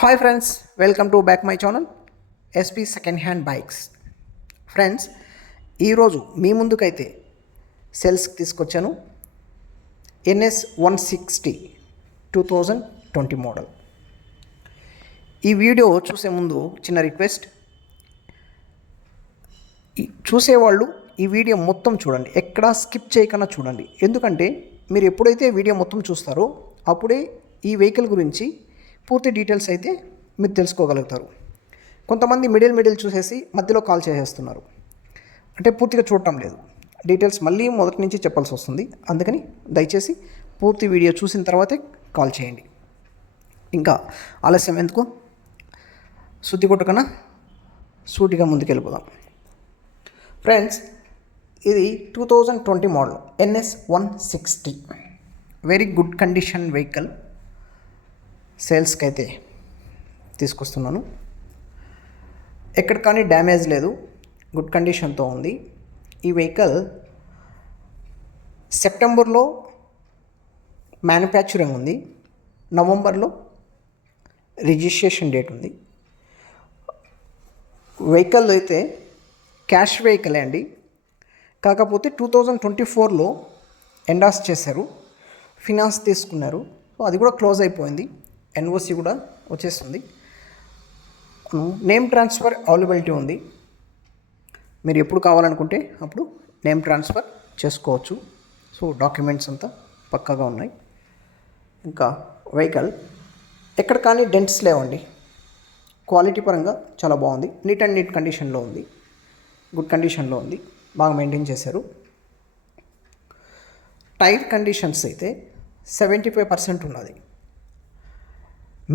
Hi friends, welcome to back my channel SP second hand bikes. Friends, ఈరోజు మీ ముందుకైతే సేల్స్కి తీసుకొచ్చాను NS 160 2020 model. ఈ video చూసే ముందు చిన్న రిక్వెస్ట్, చూసేవాళ్ళు ఈ వీడియో మొత్తం చూడండి, ఎక్కడా స్కిప్ చేయకుండా చూడండి. ఎందుకంటే మీరు ఎప్పుడైతే వీడియో మొత్తం చూస్తారో అప్పుడే ఈ వెహికల్ గురించి పూర్తి డీటెయిల్స్ అయితే మీరు తెలుసుకోగలుగుతారు. కొంతమంది మిడిల్ చూసేసి మధ్యలో కాల్ చేసేస్తున్నారు, అంటే పూర్తిగా చూడటం లేదు. డీటెయిల్స్ మళ్ళీ మొదటి నుంచి చెప్పాల్సి వస్తుంది. అందుకని దయచేసి పూర్తి వీడియో చూసిన తర్వాతే కాల్ చేయండి. ఇంకా ఆలస్యం ఎందుకు, శుద్ధి కొట్టకన్నా సూటిగా ముందుకెళ్ళిపోదాం. ఫ్రెండ్స్, ఇది 2020 model NS 160, very good condition vehicle. సేల్స్కి అయితే తీసుకొస్తున్నాను. ఎక్కడ కానీ డ్యామేజ్ లేదు, గుడ్ కండిషన్తో ఉంది. ఈ వెహికల్ సెప్టెంబర్లో మ్యానుఫ్యాక్చరింగ్ ఉంది, నవంబర్లో రిజిస్ట్రేషన్ డేట్ ఉంది. వెహికల్ అయితే క్యాష్ వెహికలే అండి, కాకపోతే 2024లో ఎండాస్ చేశారు, ఫినాన్స్ తీసుకున్నారు. సో అది కూడా క్లోజ్ అయిపోయింది, NOC కూడా వచ్చేస్తుంది. నేమ్ ట్రాన్స్ఫర్ అవైలబిలిటీ ఉంది, మీరు ఎప్పుడు కావాలనుకుంటే అప్పుడు నేమ్ ట్రాన్స్ఫర్ చేసుకోవచ్చు. సో డాక్యుమెంట్స్ అంతా పక్కాగా ఉన్నాయి. ఇంకా వెహికల్ ఎక్కడ కానీ డెంట్స్ లేవండి, క్వాలిటీ పరంగా చాలా బాగుంది. నీట్ కండిషన్లో ఉంది, గుడ్ కండిషన్లో ఉంది, బాగా మెయింటైన్ చేశారు. టైర్ కండిషన్స్ అయితే 75% ఉన్నది.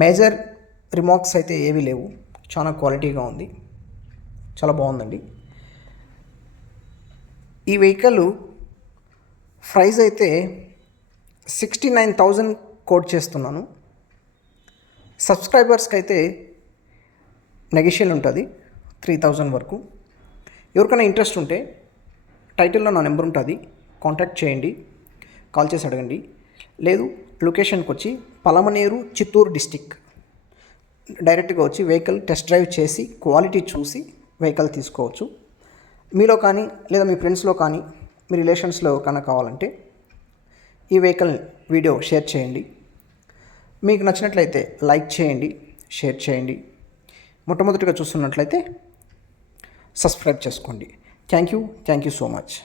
మేజర్ రిమార్క్స్ అయితే ఏవీ లేవు, చాలా క్వాలిటీగా ఉంది, చాలా బాగుందండి. ఈ వెహికల్ ప్రైస్ అయితే 69,000 కోట్ చేస్తున్నాను. సబ్స్క్రైబర్స్కి అయితే నెగోషియల్ ఉంటుంది 3,000 వరకు. ఎవరికైనా ఇంట్రెస్ట్ ఉంటే టైటిల్లో నా నెంబర్ ఉంటుంది, కాంటాక్ట్ చేయండి, కాల్ చేసి అడగండి. లేదు లొకేషన్కి వచ్చి పలమనేరు, చిత్తూరు డిస్టిక్ డైరెక్ట్గా వచ్చి వెహికల్ టెస్ట్ డ్రైవ్ చేసి క్వాలిటీ చూసి వెహికల్ తీసుకోవచ్చు. మీలో కానీ లేదా మీ ఫ్రెండ్స్లో కానీ మీ రిలేషన్స్లో ఎవరికైనా కావాలంటే ఈ వెహికల్ వీడియో షేర్ చేయండి. మీకు నచ్చినట్లయితే లైక్ చేయండి, షేర్ చేయండి. మొట్టమొదటిగా చూస్తున్నట్లయితే సబ్స్క్రైబ్ చేసుకోండి. Thank you so much.